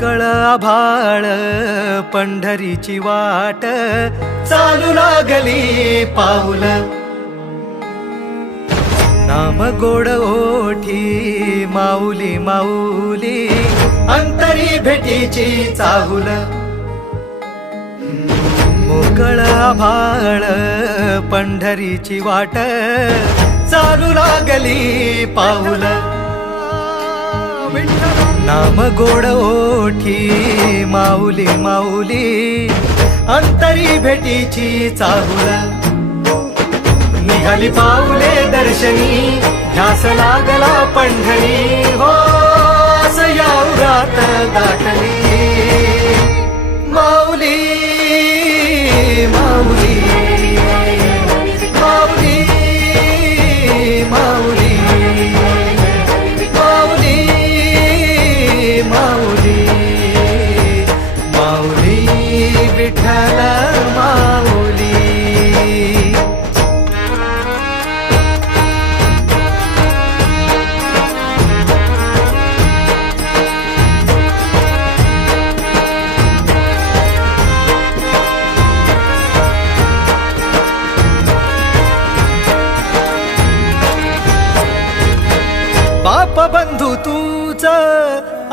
मोकळ आभाळ पंढरीची वाट चालू लागली पाऊल नाम गोड ओठी माऊली माऊली अंतरी भेटीची चाहुल मोकळ आभाळ पंढरीची वाट चालू लागली पाऊल नाम गोड ओठी माऊली माऊली अंतरी भेटीची चाहुल निघाली पाऊले दर्शनी ध्यास लागला पंढरी हो असं या उरात दाटली माऊली माऊली माऊली माऊली माऊली माऊली माऊली विठ्ठल माऊली बाप बंधू तूच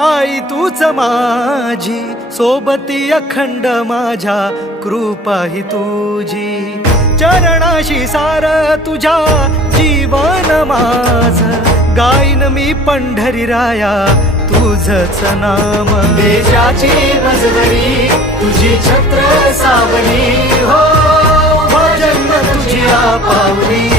आई तूच माझी सोबती अखंड माझ्या कृपा ही तुझी चरणाशी सार तुझ्या जीवन माझ गाईन मी पंढरी राया तुझच नाम देशाची मजवरी तुझी छत्र सावली हो भजन तुझी पावली